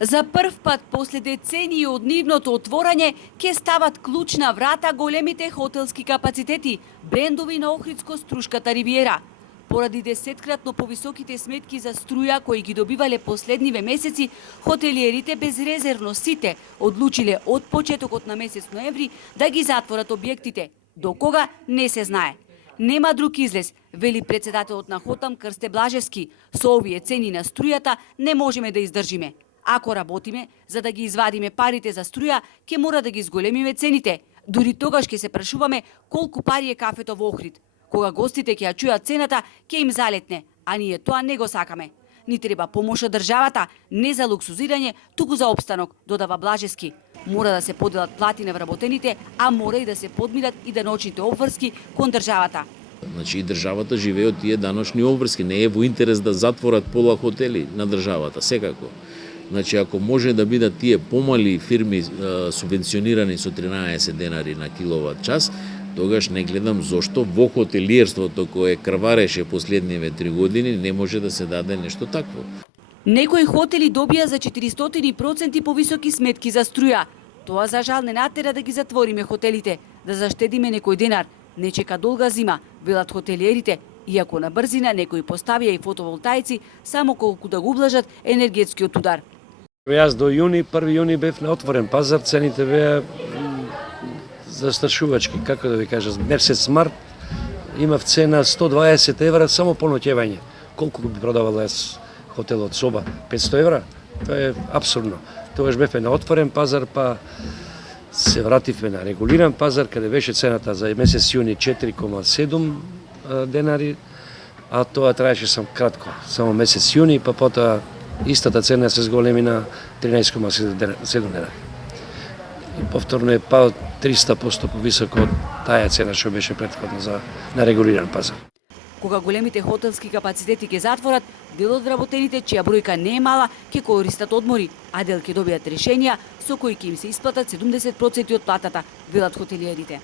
За прв пат после децении од нивното отворање ќе стават клуч на врата големите хотелски капацитети, брендови на Охридско-Струшката ривиера. Поради десеткратно повисоките сметки за струја кои ги добивале последниве месеци, хотелиерите безрезервно сите одлучиле од почетокот на месец ноември да ги затворат објектите. До кога не се знае. Нема друг излез, вели председателот на Хотам Крсте Блажевски. Со овие цени на струјата не можеме да издржиме. Ако работиме за да ги извадиме парите за струја, ќе мора да ги зголемиме цените. Дури тогаш ќе се прашуваме колку пари е кафето во Охрид. Кога гостите ќе ја чујат цената, ќе им залетне, а ние тоа не го сакаме. Ни треба помош од државата, не за луксузирање, туку за опстанок, додава Блажевски. Мора да се поделат плати на вработените, а мора и да се подмират и деночните обврски кон државата. Значи и државата живее од тие даночни обврски, не е во интерес да затворат пола хотели на државата, секако. Значи, ако може да бидат тие помали фирми субвенционирани со 13 денари на киловат час, тогаш не гледам зошто во хотелиерството кое крвареше последниве 3 години не може да се даде нешто такво. Некои хотели добија за 400% повисоки сметки за струја. Тоа за жал не натера да ги затвориме хотелите, да заштедиме некој денар. Не чека долга зима, велат хотелиерите, иако на брзина некои поставија и фотоволтаици само колку да го ублажат енергетскиот удар. Јас до јуни, 1 јуни бев на отворен пазар, цените беа застрашувачки, како да ви кажам. Месец март имав цена 120 евра само по ноќевање. Колку би продавал јас хотелот соба? 500 евра? Тоа е абсурдно. Тогаш бевме на отворен пазар, па се вративме на регулиран пазар, каде беше цената за месец јуни 4,7 денари, а тоа траеше кратко, само месец јуни, па потоа истата цена се зголеми на 13,7 денари. И повторно е пал 300% повисоко од таа цена што беше претходно на регулиран пазар. Кога големите хотелски капацитети ќе затворат, дел од вработените, чија бројка не е мала, ќе користат одмори, а дел ќе добијат решенија со кои ќе им се исплатат 70% од платата, велат хотелиерите.